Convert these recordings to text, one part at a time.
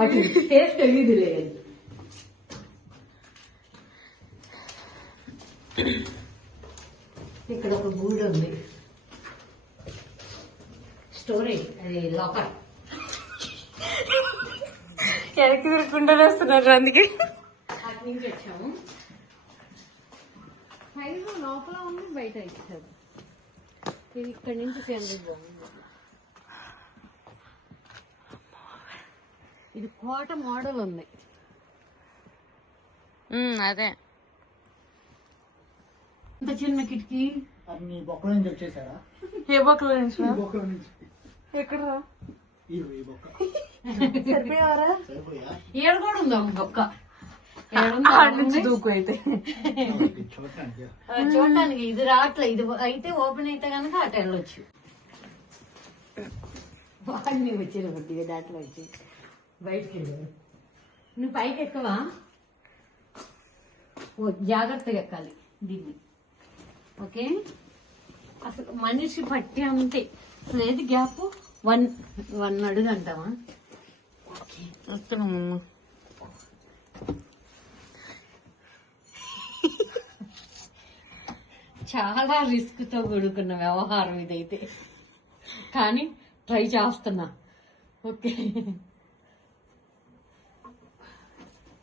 అటు టేస్ట్ తెలియదు లేదు. ఇక్కడ ఒక గూడు ఉంది, స్టోరేజ్, అది లాకర్. వెనక్కి తిరుగుకుంటూ వస్తున్నారు అందుకే. అటు నుంచి వచ్చాము. సైజు లోపల ఉంది, బయట ఇచ్చారు. ఇది ఇక్కడ నుంచి సేంద్రీయ బాగుంది. ఇది కోట మోడల్ ఉంది. అదే ఇంత చిన్న కిటికీ. మీ బొక్కల నుంచి వచ్చేసారా? ఏ బొక్కలో నుంచి? బొక్కల నుంచి ఎక్కడ సరిపోయారా? ఏడు కూడా ఉందా బొక్క? దూకు అయితే చూడటానికి ఇది రావట్లే. ఇది అయితే ఓపెన్ అయితే కనుక అటు వెళ్ళొచ్చు. వాడిని వచ్చిన కొద్దిగా దాంట్లో వచ్చి బయటకి వెళ్ళాడు. నువ్వు పైకి ఎక్కవా? ఓ జాగ్రత్తగా ఎక్కాలి దీన్ని. ఓకే, అసలు మనిషి పట్టి అంతే లేదు. గ్యాప్ 1 అడుగు అంటావా? వస్తున్నాము. చాలా రిస్క్ తో కూడుకున్న వ్యవహారం ఇదైతే, కానీ ట్రై చేస్తున్నా. ఓకే,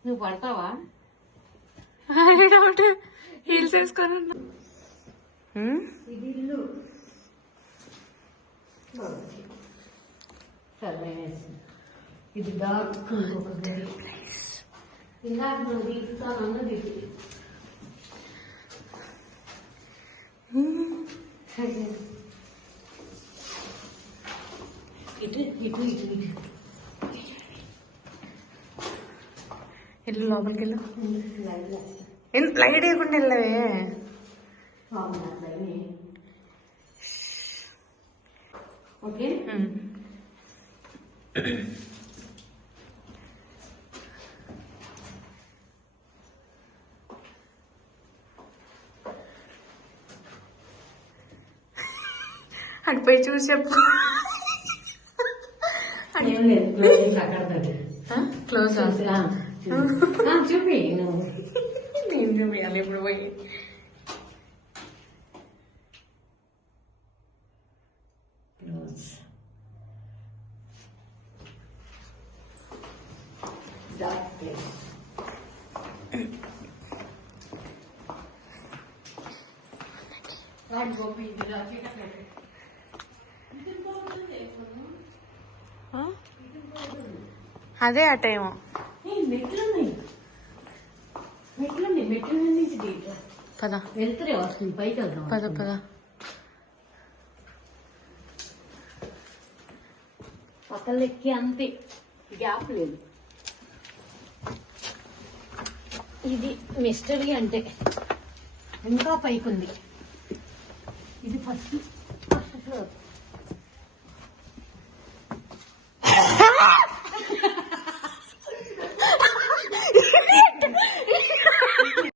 నువ్వు పడతావా? హీల్స్ వేసుకొని ఇది ఇల్లు. సరే, ఇది డార్క్. ఇందాక మనం తీస్తానన్నది ఇది. ఇటు ఇటు ఇటు ఇటు ఇల్లు లోపలికి వెళ్ళు. లైట్ వేయకుండా వెళ్ళవే. ఓకే, అటు పోయి చూసి చెప్పు. క్లోజ్ చూపి. నేను చూపించాలి ఇప్పుడు పోయి. అదే ఆ టైము. మెట్లున్నాయి, మెట్లున్నాయి. మెట్ల నుంచి పద వెళ్తే వస్తుంది, పైకి వెళ్తాం. పద పద. పక్కన ఎక్కి అంతే, గ్యాప్ లేదు. ఇది మిస్టరీ అంటే. ఇంకా పైకి ఉంది. ఇది ఫస్ట్ ఫ్లోర్.